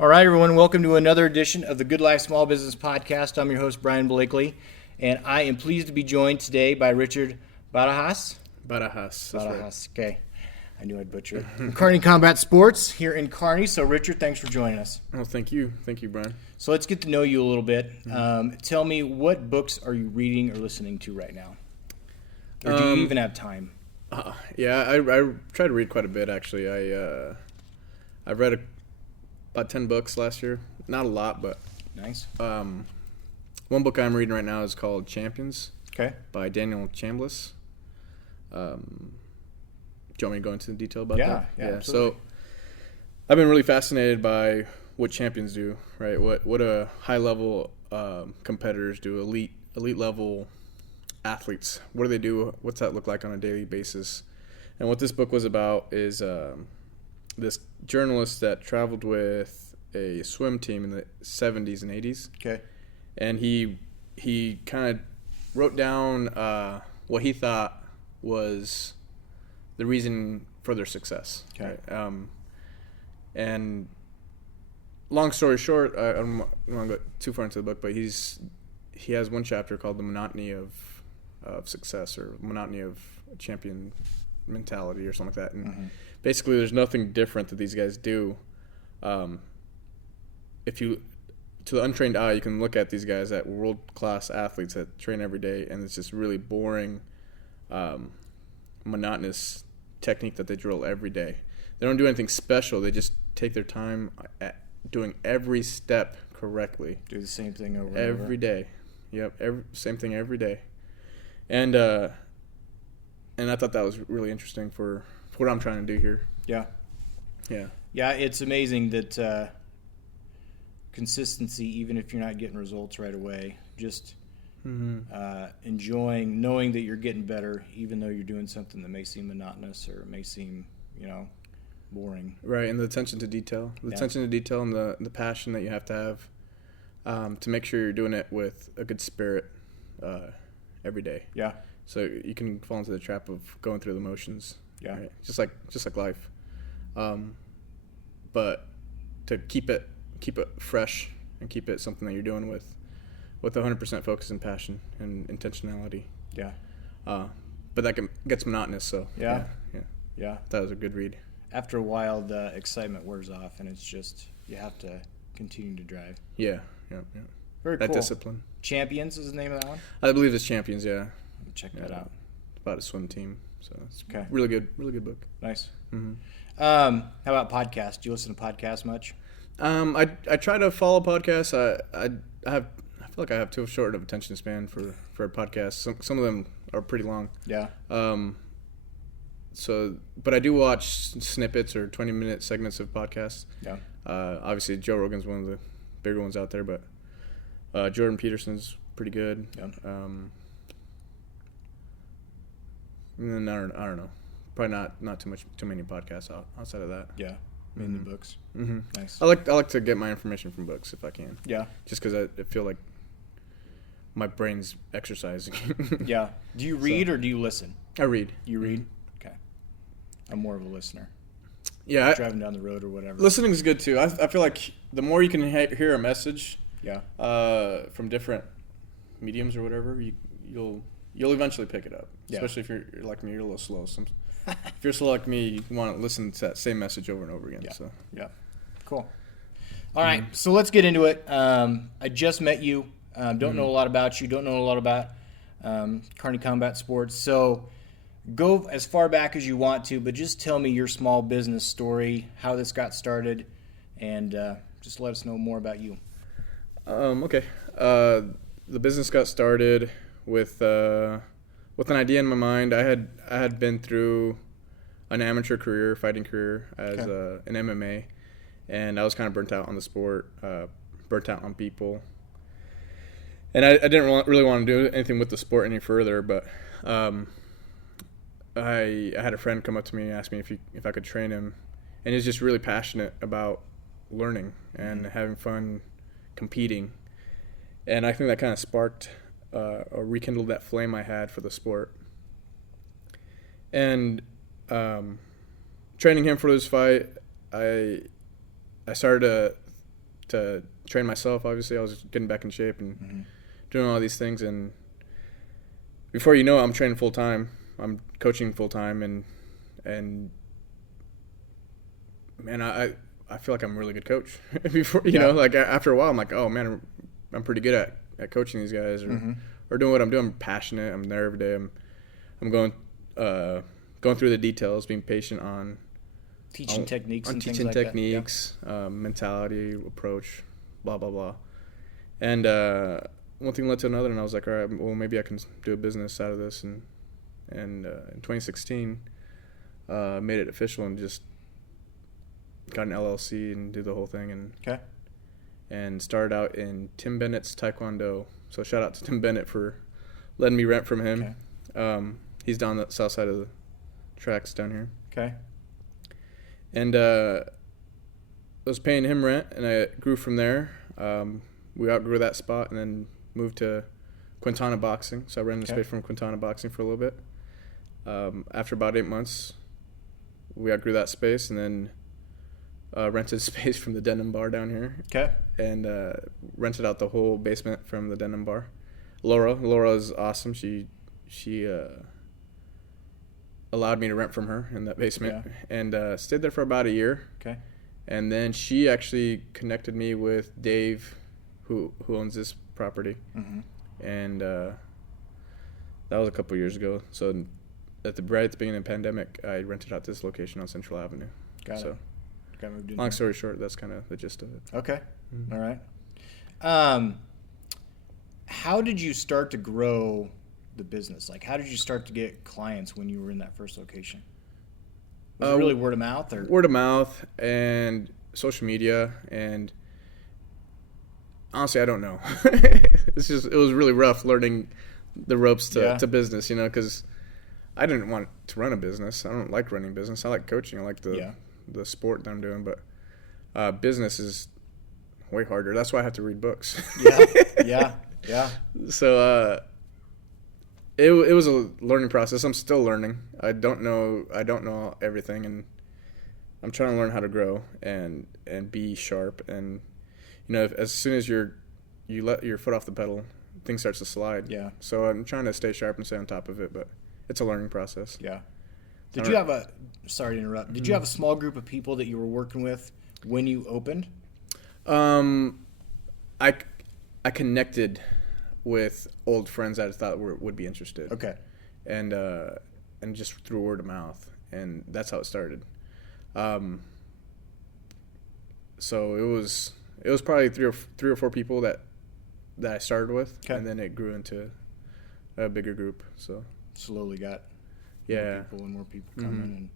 All right, everyone, welcome to another edition of the Good Life Small Business Podcast. I'm your host, Brian Blakely, and I am pleased to be joined today by Richard Barajas. Barajas, that's right. Okay. I knew I'd butcher it. From Kearney Combat Sports here in Kearney. So, Richard, thanks for joining us. Oh, thank you. Thank you, Brian. So let's get to know you a little bit. Tell me, what books are you reading or listening to right now? Or do you even have time? I try to read quite a bit, actually. I've read about 10 books last year. Not a lot, but Nice. one book I'm reading right now is called Champions Okay. by Daniel Chambliss. Do you want me to go into the detail about Yeah, that? yeah, absolutely. So I've been really fascinated by what champions do, right? What a high-level competitors do, elite level athletes. What do they do? What's that look like on a daily basis? And what this book was about is this journalist that traveled with a swim team in the 70s and 80s. Okay. And he kind of wrote down what he thought was the reason for their success. Okay. Right? And long story short, I don't want to go too far into the book, but he has one chapter called The Monotony of Success, or Monotony of Champion Mentality, or something like that. And basically there's nothing different that these guys do. If you, to the untrained eye, you can look at these guys, at world-class athletes that train every day, and it's just really boring, monotonous technique that they drill every day. They don't do anything special. They just take their time at doing every step correctly. Do the same thing over and Every over. day. Yep, same thing every day. And I thought that was really interesting for what I'm trying to do here. Yeah. Yeah. Yeah, it's amazing that consistency, even if you're not getting results right away, just enjoying, knowing that you're getting better, even though you're doing something that may seem monotonous or it may seem, boring. Right, and the attention to detail. The attention to detail and the passion that you have to have to make sure you're doing it with a good spirit every day. Yeah. So you can fall into the trap of going through the motions. Yeah. Right? Just like life. But to keep it fresh and keep it something that you're doing with 100% focus and passion and intentionality. Yeah. But that gets monotonous, so Yeah. Yeah. That was a good read. After a while, the excitement wears off, and it's just, you have to continue to drive. Yeah. Very That cool. discipline. Champions is the name of that one? I believe it's Champions, yeah. Check that out. It's about a swim team, so it's Okay. really good book. Nice. Mm-hmm. How about podcasts? Do you listen to podcasts much? I try to follow podcasts. I feel like I have too short of attention span for a podcast. Some of them are pretty long. Yeah. But I do watch snippets or 20-minute segments of podcasts. Yeah. Obviously, Joe Rogan's one of the bigger ones out there, but Jordan Peterson's pretty good. Yeah. And then I don't know. Probably not too many podcasts outside of that. Yeah. Mainly books. Mm-hmm. Nice. I like to get my information from books if I can. Yeah. Just because I feel like my brain's exercising. Yeah. Do you read or do you listen? I read. You read? Okay. I'm more of a listener. Yeah. Driving down the road or whatever. Listening is good too. I feel like the more you can hear a message, Yeah. from different mediums or whatever, you'll eventually pick it up. Yeah. Especially if you're like me, you're a little slow. If you're slow like me, you want to listen to that same message over and over again. Yeah. So. Yeah. Cool. All right. So let's get into it. I just met you. Don't know a lot about you. Don't know a lot about Kearney Combat Sports. So go as far back as you want to, but just tell me your small business story, how this got started, and just let us know more about you. Okay. The business got started with an idea in my mind. I had been through an amateur career, fighting career as an MMA, and I was kind of burnt out on the sport, burnt out on people, and I didn't really want to do anything with the sport any further. But I had a friend come up to me and ask me if I could train him, and he's just really passionate about learning and having fun competing, and I think that kind of sparked or rekindled that flame I had for the sport. And training him for this fight, I started to to train myself. Obviously, I was getting back in shape and doing all these things. And before you know it, I'm training full time. I'm coaching full time, and man, I feel like I'm a really good coach. Before you know, like after a while, I'm like, oh man, I'm pretty good at coaching these guys or doing what I'm doing. I'm passionate. I'm there every day. I'm going through the details, being patient on teaching techniques, mentality, approach, blah blah blah. And one thing led to another, and I was like, all right, well maybe I can do a business out of this. And in 2016, made it official and just got an LLC and did the whole thing, and started out in Tim Bennett's Taekwondo. So shout out to Tim Bennett for letting me rent from him. He's down the south side of the tracks down here. Okay. And I was paying him rent, and I grew from there. We outgrew that spot and then moved to Quintana Boxing. So I rented the space from Quintana Boxing for a little bit. After about 8 months, we outgrew that space and then rented space from the Denim Bar down here. Okay. And rented out the whole basement from the Denim Bar. Laura is awesome. She allowed me to rent from her in that basement, and stayed there for about a year. Okay. And then she actually connected me with Dave, who owns this property. And that was a couple years ago. So right at the beginning of the pandemic, I rented out this location on Central Avenue. Got it. Long story short, that's kind of the gist of it. Okay. All right. How did you start to grow the business? Like, how did you start to get clients when you were in that first location? Was it really word of mouth? Or? Word of mouth and social media, and honestly, I don't know. It was really rough learning the ropes to business, because I didn't want to run a business. I don't like running business. I like coaching. I like the sport that I'm doing, but business is way harder. That's why I have to read books. Yeah. So it was a learning process. I'm still learning. I don't know everything, and I'm trying to learn how to grow and be sharp. And as soon as you let your foot off the pedal, things starts to slide. Yeah. So I'm trying to stay sharp and stay on top of it, but it's a learning process. Yeah. Did you have sorry to interrupt. Did you have a small group of people that you were working with when you opened? I connected with old friends that I thought would be interested. Okay. And just through word of mouth, and that's how it started. So it was probably three or four people that I started with, and then it grew into a bigger group. So slowly got more people coming, and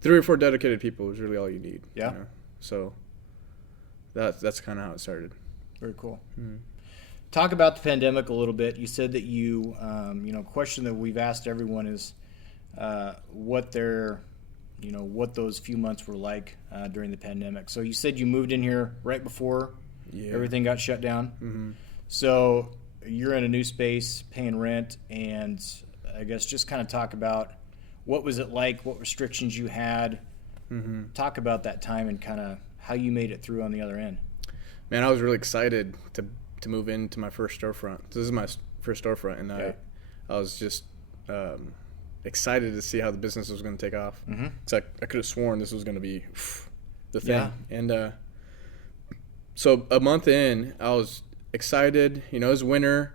3 or 4 dedicated people is really all you need. Yeah. So that's kind of how it started. Very cool. Talk about the pandemic a little bit. You said that you, question that we've asked everyone is what those few months were like during the pandemic. So you said you moved in here right before everything got shut down. So you're in a new space, paying rent, and I guess just kind of talk about what was it like, what restrictions you had. Talk about that time and kind of how you made it through on the other end. Man, I was really excited to move into my first storefront. This is my first storefront, and I was just excited to see how the business was going to take off. It's like I could have sworn this was going to be the thing. Yeah. And so a month in, I was excited. It was winter,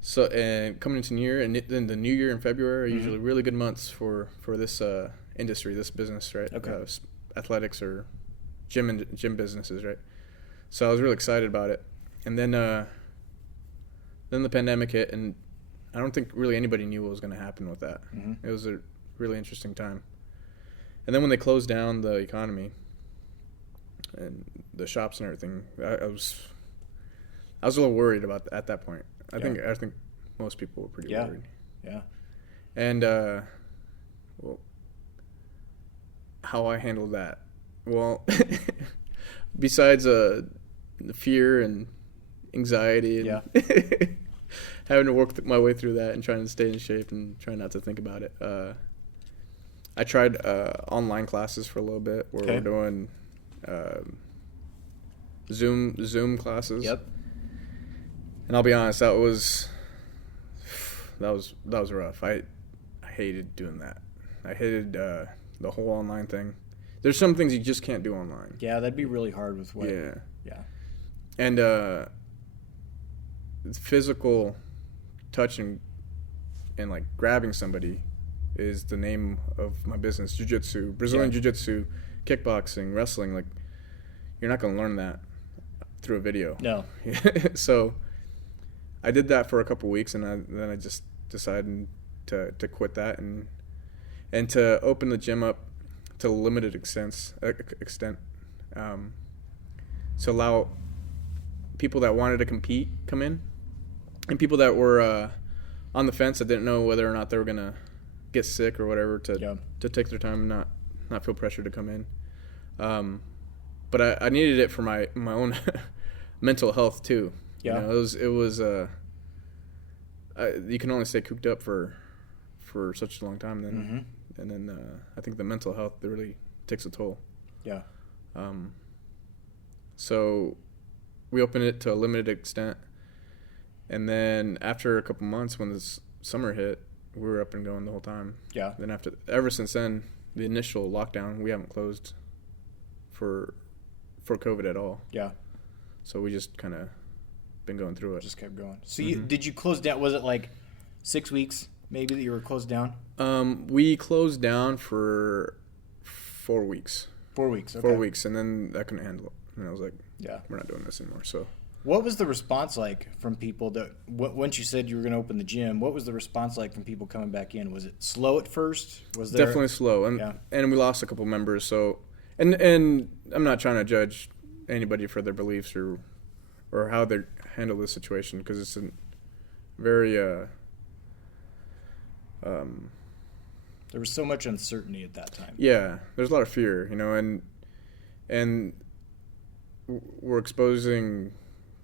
so and coming into New Year, and then the New Year in February are usually really good months for this industry, this business, right? Okay. Athletics or gym businesses, right? So I was really excited about it. And then the pandemic hit, and I don't think really anybody knew what was going to happen with that. It was a really interesting time. And then when they closed down the economy and the shops and everything, I was a little worried about at that point. I think most people were pretty worried. Yeah. And how I handled that, well, besides the fear and anxiety and having to work my way through that and trying to stay in shape and trying not to think about it. I tried online classes for a little bit where we're doing Zoom classes. Yep. And I'll be honest, that was rough. I hated doing that. I hated the whole online thing. There's some things you just can't do online. Yeah, that'd be really hard with what. Yeah. Yeah. And physical touch and like grabbing somebody is the name of my business. Jiu-jitsu, Brazilian Jiu-jitsu, kickboxing, wrestling. Like, you're not going to learn that through a video. No. So I did that for a couple weeks, and then I just decided to quit that and to open the gym up to a limited extent, to allow people that wanted to compete come in, and people that were on the fence that didn't know whether or not they were gonna get sick or whatever to take their time and not feel pressure to come in. But I needed it for my own mental health too. Yeah. You know, it was you can only stay cooped up for such a long time then. And then I think the mental health really takes a toll. Yeah. So we opened it to a limited extent, and then after a couple months, when this summer hit, we were up and going the whole time. Yeah. Then ever since then, the initial lockdown, we haven't closed for COVID at all. Yeah. So we just kind of been going through it. Just kept going. So did you close down? Was it like 6 weeks maybe that you were closed down? We closed down for 4 weeks. 4 weeks. Okay. 4 weeks, and then I couldn't handle it. And I was like, yeah, we're not doing this anymore. So what was the response like from people that once you said you were going to open the gym? What was the response like from people coming back in? Was it slow at first? Was there definitely slow, and we lost a couple members. So and I'm not trying to judge anybody for their beliefs or how they handle this situation, because it's a very there was so much uncertainty at that time. Yeah, there's a lot of fear, you know, and we're exposing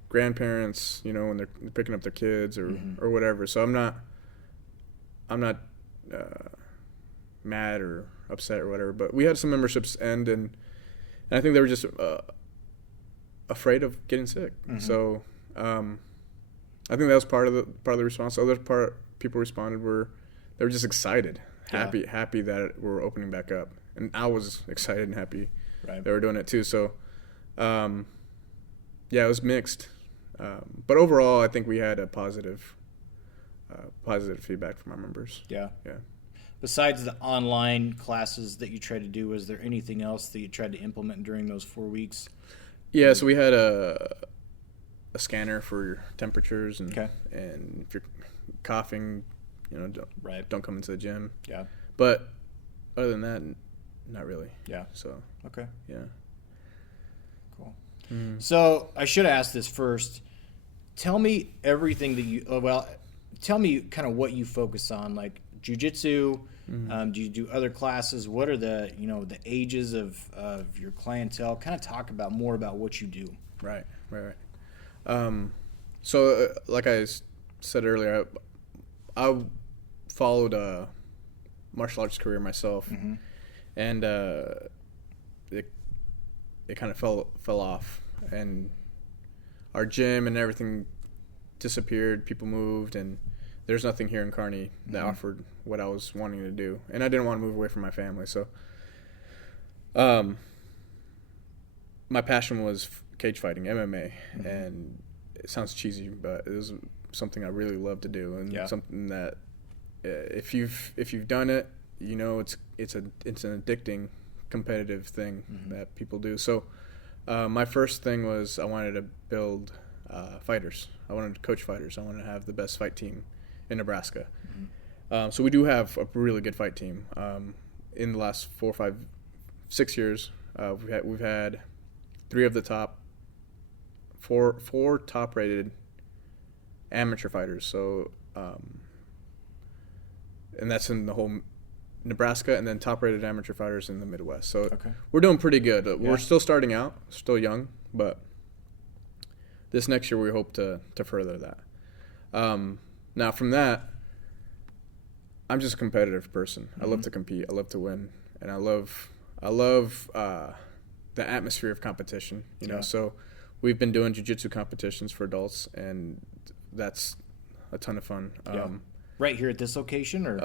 grandparents, you know, when they're picking up their kids or whatever. So I'm not mad or upset or whatever. But we had some memberships end, and I think they were just afraid of getting sick. So I think that was part of the response. The other part people responded were they were just excited, happy that we're opening back up, and I was excited and happy they were doing it too. So yeah, it was mixed, but overall I think we had a positive feedback from our members. Yeah. Yeah. Besides the online classes that you tried to do, was there anything else that you tried to implement during those 4 weeks? Yeah, so we had a scanner for your temperatures, and if you're coughing, you know, don't come into the gym. Yeah. But other than that, not really. Yeah. So. Okay. Yeah. Cool. So I should ask this first. Tell me everything that tell me kind of what you focus on, like jiu-jitsu. Do you do other classes? What are the ages of your clientele? Kind of talk more about what you do. Right. So like I said earlier, I followed a martial arts career myself, and it kind of fell off, and our gym and everything disappeared. People moved, and there's nothing here in Kearney that offered what I was wanting to do, and I didn't want to move away from my family. So my passion was cage fighting, MMA, and it sounds cheesy, but it was something I really love to do, and something that if you've done it, you know it's an addicting competitive thing that people do. So my first thing was I wanted to build fighters. I wanted to coach fighters. I wanted to have the best fight team in Nebraska. So we do have a really good fight team. In the last 4, 5, 6 years, we've had 3 of the top four top-rated amateur fighters. So, and that's in the whole Nebraska, and then top-rated amateur fighters in the Midwest. So we're doing pretty good. We're still starting out, still young, but this next year we hope to further that. Now from that, I'm just a competitive person. I love to compete. I love to win, and I love the atmosphere of competition. You know, so we've been doing jiu-jitsu competitions for adults, and that's a ton of fun. Right here at this location, or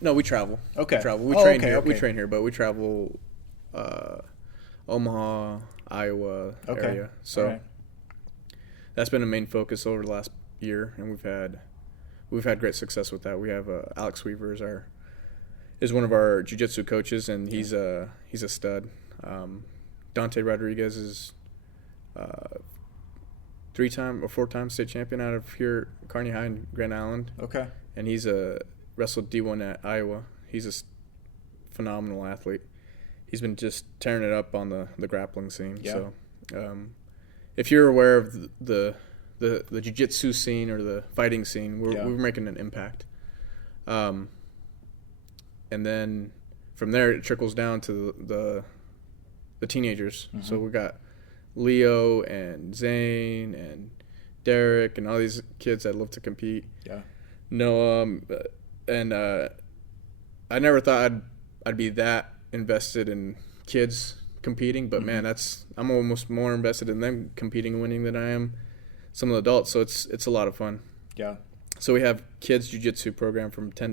no, we travel. Okay, we travel. We train here. Okay. We train here, but we travel Omaha, Iowa area. So that's been a main focus over the last year, and we've had great success with that. We have Alex Weaver is one of our jiu-jitsu coaches, and he's a stud. Dante Rodriguez is 3-time or 4-time state champion out of here, Kearney High in Grand Island. Okay. And he's wrestled D1 at Iowa. He's a phenomenal athlete. He's been just tearing it up on the grappling scene. Yeah. So, if you're aware of the jiu-jitsu scene or the fighting scene, we're making an impact. And then from there it trickles down to the teenagers. Mm-hmm. So we got Leo and Zane and Derek and all these kids that love to compete. Yeah. Noah, and I never thought I'd be that invested in kids competing, but man, I'm almost more invested in them competing and winning than I am some of the adults. So it's a lot of fun. Yeah. So we have kids jiu-jitsu program from 10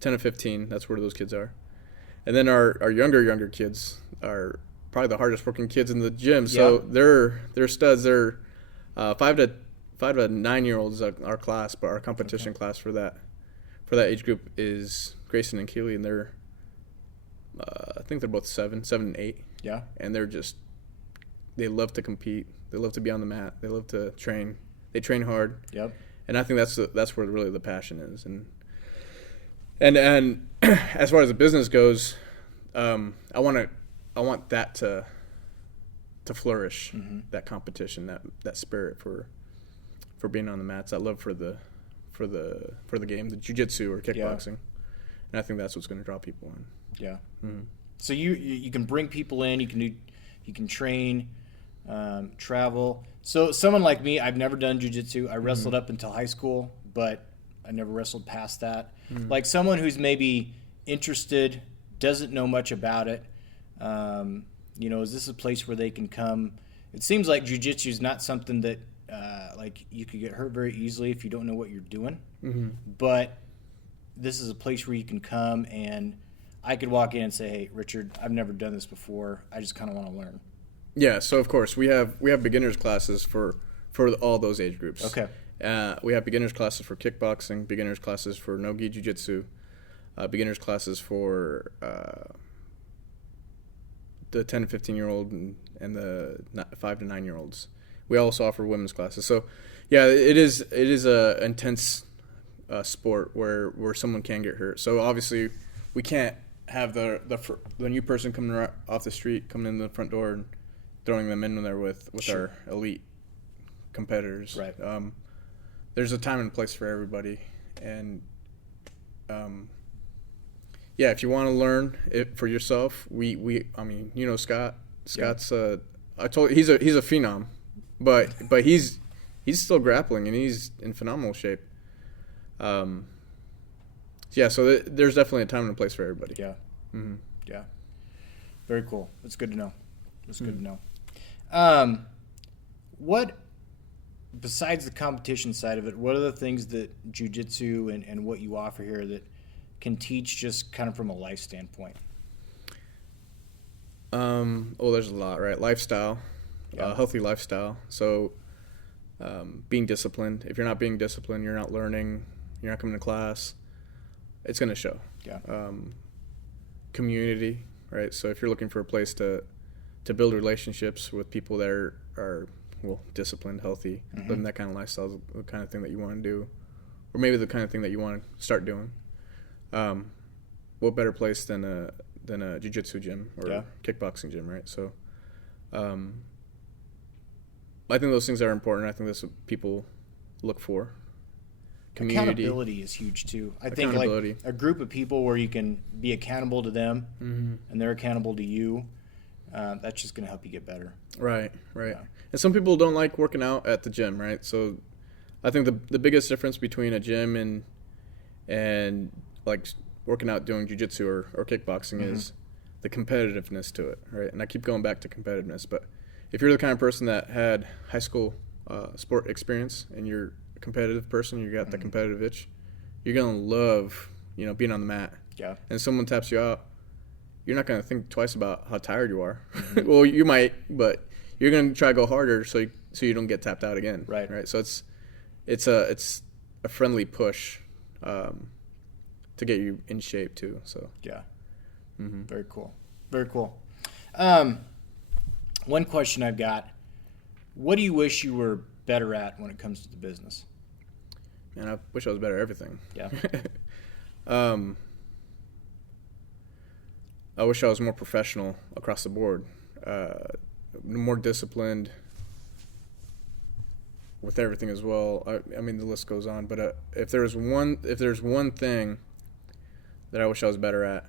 to 15. That's where those kids are. And then our younger kids are probably the hardest working kids in the gym. So they're studs. They're 5 to 9-year-olds our class, but our competition class for that age group is Grayson and Keely, and they're I think they're both 7 and 8. Yeah. And they love to compete. They love to be on the mat. They love to train. They train hard. Yep. And I think that's where really the passion is. And as far as the business goes, I want that to flourish, that competition, that spirit for being on the mats, that love for the game, the jiu-jitsu or kickboxing. And I think that's what's going to draw people in. Yeah. Mm-hmm. So you can bring people in, you can train, travel. So someone like me, I've never done jiu-jitsu. I wrestled up until high school, but I never wrestled past that. Mm-hmm. Like someone who's maybe interested, doesn't know much about it, is this a place where they can come? It seems like jiu-jitsu is not something that like you could get hurt very easily if you don't know what you're doing. Mm-hmm. But this is a place where you can come, and I could walk in and say, "Hey, Richard, I've never done this before. I just kind of want to learn." Yeah. So of course we have beginners classes for all those age groups. Okay. We have beginners classes for kickboxing, beginners classes for no-gi jiu-jitsu, beginners classes for the 10 to 15-year-old and the 5 to 9-year-olds. We also offer women's classes. So, yeah, it is a intense sport where someone can get hurt. So obviously, we can't have the new person coming off the street, coming in the front door and throwing them in there with our elite competitors. Right. There's a time and place for everybody, and if you want to learn it for yourself, Scott. Scott's he's a phenom, but he's still grappling and he's in phenomenal shape. So there's definitely a time and a place for everybody. Yeah. Mm-hmm. Yeah. Very cool. That's good to know. Good to know. What, besides the competition side of it, what are the things that jiu-jitsu and what you offer here that can teach just kind of from a life standpoint? There's a lot, right? Lifestyle, healthy lifestyle. So, being disciplined. If you're not being disciplined, you're not learning, you're not coming to class, it's going to show. Yeah. Community, right? So if you're looking for a place to build relationships with people that are disciplined, healthy, living that kind of lifestyle is the kind of thing that you want to do, or maybe the kind of thing that you want to start doing. What better place than a jiu-jitsu gym or kickboxing gym, right? So, I think those things are important. I think that's what people look for. Community. Accountability is huge too. I think like a group of people where you can be accountable to them and they're accountable to you. That's just going to help you get better. Right. Yeah. And some people don't like working out at the gym, right? So, I think the biggest difference between a gym and like working out doing jiu-jitsu or kickboxing is the competitiveness to it, right? And I keep going back to competitiveness, but if you're the kind of person that had high school sport experience and you're a competitive person, you got the competitive itch, you're gonna love being on the mat. Yeah. And someone taps you out, you're not gonna think twice about how tired you are. Well, you might, but you're gonna try to go harder so you don't get tapped out again. Right. So it's a friendly push to get you in shape too. So yeah. Very cool. Very cool. One question I've got: what do you wish you were better at when it comes to the business? Man, I wish I was better at everything. Yeah. I wish I was more professional across the board, more disciplined with everything as well. I mean, the list goes on. But if there's one thing that I wish I was better at,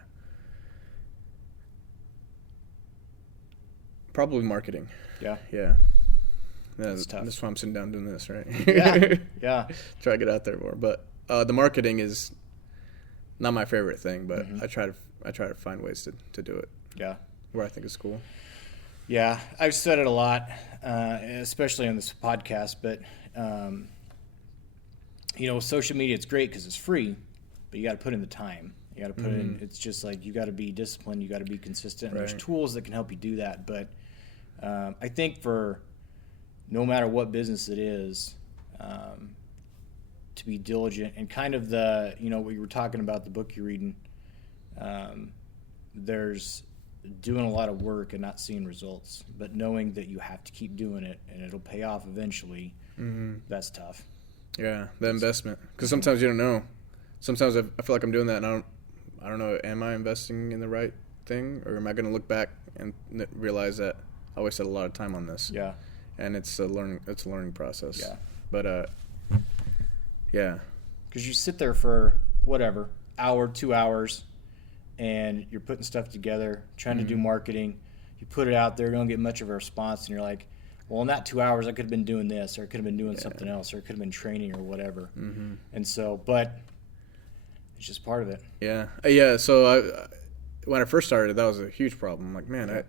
probably marketing. Yeah. Yeah. That's tough. That's why I'm sitting down doing this, right? Yeah. Yeah. Try to get out there more. But the marketing is not my favorite thing, but I try to find ways to do it. Yeah. Where I think it's cool. Yeah, I've said it a lot, especially on this podcast. But social media, it's great because it's free, but you got to put in the time. You got to put in. It's just like you got to be disciplined. You got to be consistent. And there's tools that can help you do that. But I think for no matter what business it is, to be diligent and kind of what you were talking about, the book you're reading. There's doing a lot of work and not seeing results, but knowing that you have to keep doing it and it'll pay off eventually. That's tough. Yeah, the investment, because sometimes you don't know. Sometimes I feel like I'm doing that, and I don't know. Am I investing in the right thing, or am I going to look back and realize that I wasted a lot of time on this? Yeah, and it's a learning process. Yeah, but yeah, because you sit there for whatever hour, 2 hours, and you're putting stuff together, trying to do marketing. You put it out there, don't get much of a response, and you're like, well, in that 2 hours, I could have been doing this, or I could have been doing something else, or I could have been training or whatever. And so, but it's just part of it. Yeah. So when I first started, that was a huge problem. I'm like, man,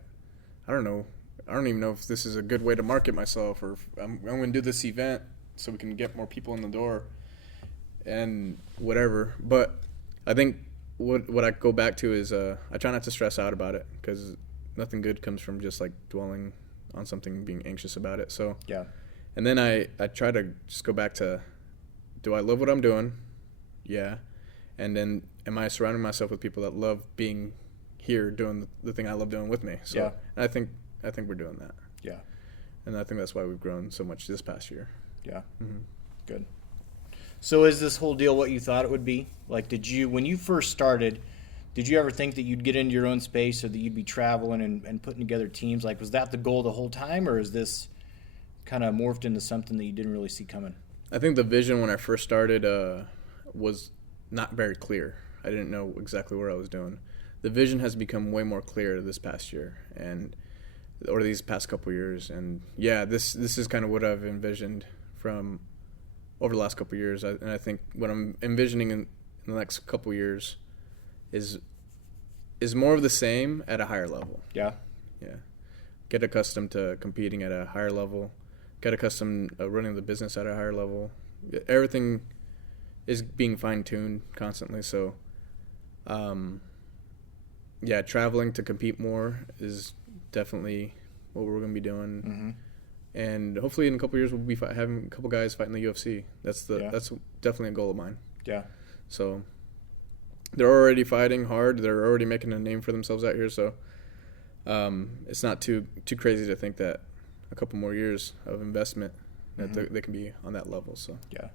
I don't know. I don't even know if this is a good way to market myself, or if I'm going to do this event so we can get more people in the door and whatever. But I think what I go back to is I try not to stress out about it, because nothing good comes from just like dwelling on something, being anxious about it. So yeah. And then I try to just go back to, do I love what I'm doing? Yeah. And then am I surrounding myself with people that love being here doing the thing I love doing with me? So I think we're doing that. Yeah. And I think that's why we've grown so much this past year. Yeah. Good. So is this whole deal what you thought it would be? Like, when you first started, did you ever think that you'd get into your own space, or that you'd be traveling and putting together teams? Like, was that the goal the whole time, or is this kind of morphed into something that you didn't really see coming? I think the vision when I first started was not very clear. I didn't know exactly what I was doing. The vision has become way more clear this past year, or these past couple years. And yeah, this is kind of what I've envisioned from over the last couple of years. And I think what I'm envisioning in the next couple of years is more of the same at a higher level. Yeah. Get accustomed to competing at a higher level. Get accustomed to running the business at a higher level. Everything is being fine-tuned constantly. So, traveling to compete more is definitely what we're going to be doing. And hopefully in a couple of years we'll be having a couple guys fighting the UFC. That's definitely a goal of mine. Yeah. So they're already fighting hard. They're already making a name for themselves out here. So it's not too crazy to think that a couple more years of investment that they can be on that level. So yeah,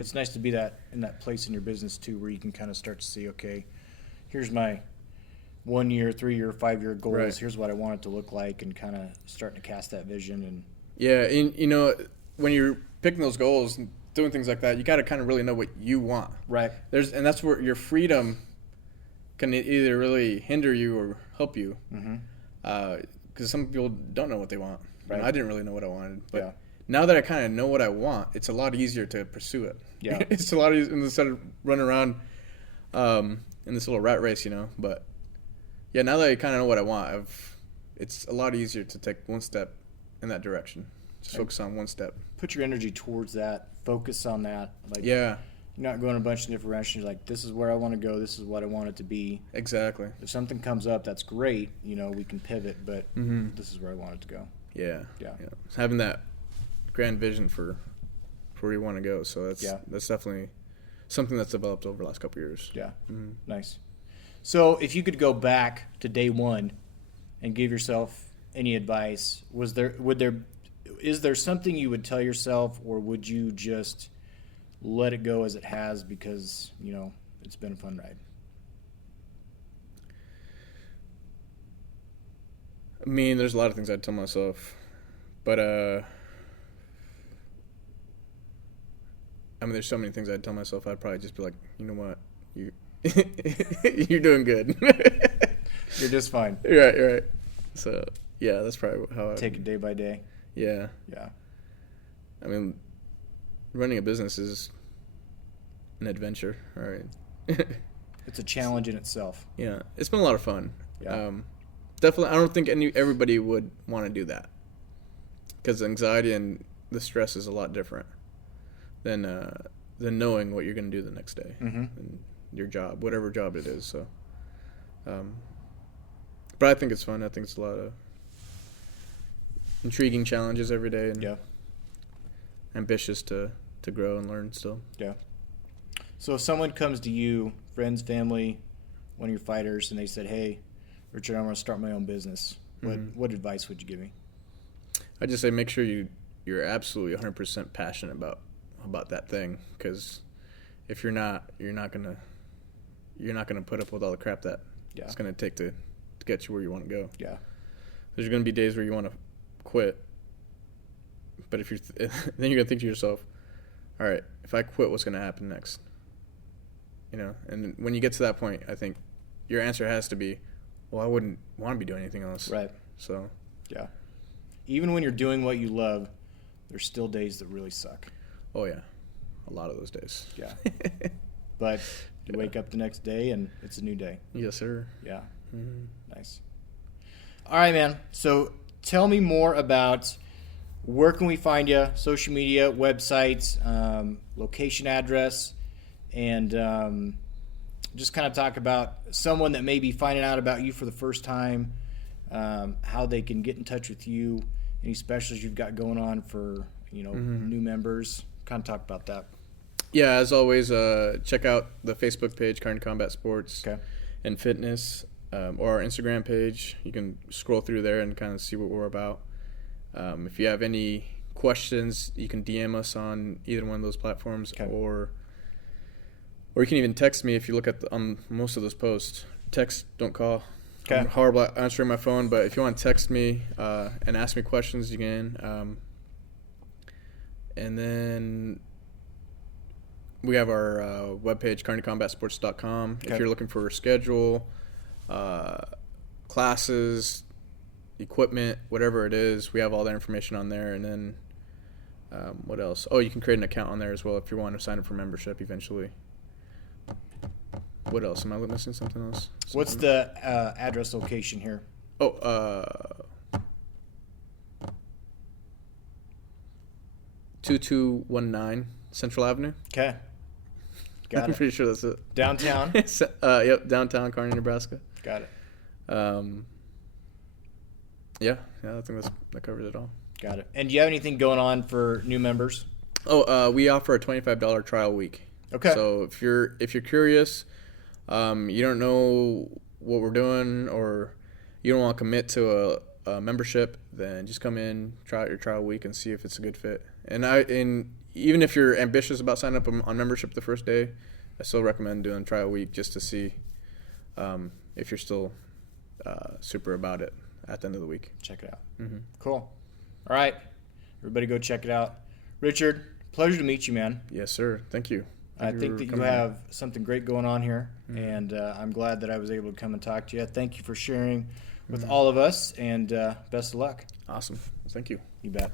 it's nice to be in that place in your business too, where you can kind of start to see, okay, here's my 1 year, 3 year, 5 year goals. Right. Here's what I want it to look like, and kind of starting to cast that vision. And yeah, and when you're picking those goals and doing things like that, you got to kind of really know what you want. Right. And that's where your freedom can either really hinder you or help you. Because some people don't know what they want. Right. I didn't really know what I wanted, but now that I kind of know what I want, it's a lot easier to pursue it. Yeah. It's a lot easier instead of running around in this little rat race, But yeah, now that I kind of know what I want, it's a lot easier to take one step in that direction. Just focus on one step. Put your energy towards that. Focus on that. Like, Yeah. You're not going a bunch of different directions. You're like, this is where I want to go. This is what I want it to be. Exactly. If something comes up, that's great. We can pivot, but this is where I want it to go. Yeah. Yeah. Having that grand vision for where you want to go. So that's definitely something that's developed over the last couple of years. Yeah. Nice. So if you could go back to day one and give yourself any advice, is there something you would tell yourself, or would you just let it go as it has because, it's been a fun ride? I mean, there's a lot of things I'd tell myself, but there's so many things I'd tell myself. I'd probably just be like, you know what, you're doing good. You're just fine. You're right. So yeah, that's probably how I take it day by day. Yeah. Yeah. I mean, running a business is an adventure. All right. It's a challenge in itself. Yeah, it's been a lot of fun. Yeah. Definitely, I don't think everybody would want to do that, because anxiety and the stress is a lot different than knowing what you're going to do the next day and your job, whatever job it is. So, but I think it's fun. I think it's a lot of intriguing challenges every day, and ambitious to grow and learn still. Yeah. So if someone comes to you, friends, family, one of your fighters, and they said, "Hey, Richard, I want to start my own business," what advice would you give me? I just say make sure you're absolutely 100% passionate about that thing, because if you're not gonna put up with all the crap that it's gonna take to get you where you want to go. Yeah. There's gonna be days where you want to quit, but if then you're gonna think to yourself, all right, if I quit, what's gonna happen next? And when you get to that point, I think your answer has to be, well, I wouldn't want to be doing anything else. Right. So. Yeah. Even when you're doing what you love, there's still days that really suck. Oh yeah, a lot of those days. Yeah. But you wake up the next day and it's a new day. Yes, sir. Yeah. Nice. All right, man. So tell me more about where can we find you, social media, websites, location address, and just kind of talk about someone that may be finding out about you for the first time, how they can get in touch with you, any specials you've got going on for new members. Kind of talk about that. Yeah, as always, check out the Facebook page, Kearney Combat Sports and Fitness, or our Instagram page. You can scroll through there and kind of see what we're about. If you have any questions, you can DM us on either one of those platforms, or you can even text me if you look at on most of those posts. Text, don't call. I'm horrible at answering my phone, but if you want to text me and ask me questions, you can. And then we have our webpage, KearneyCombatSports.com. If you're looking for a schedule, classes, equipment, whatever it is, we have all that information on there. And then what else? Oh, you can create an account on there as well if you want to sign up for membership eventually. What else? Am I missing something else? What's the address location here? 2219 Central Avenue. Okay. Got I'm pretty sure that's it. Downtown? Yep, downtown Kearney, Nebraska. Got it. Yeah, I think that covers it all. Got it. And do you have anything going on for new members? We offer a $25 trial week. Okay. So if you're curious, you don't know what we're doing, or you don't want to commit to a membership, then just come in, try out your trial week, and see if it's a good fit. And even if you're ambitious about signing up on membership the first day, I still recommend doing trial week just to see if you're still super about it at the end of the week. Check it out. Cool. All right. Everybody go check it out. Richard, pleasure to meet you, man. Yes, sir. Thank you. I think that you have something great going on here, and I'm glad that I was able to come and talk to you. Thank you for sharing with all of us, and best of luck. Awesome. Thank you. You bet.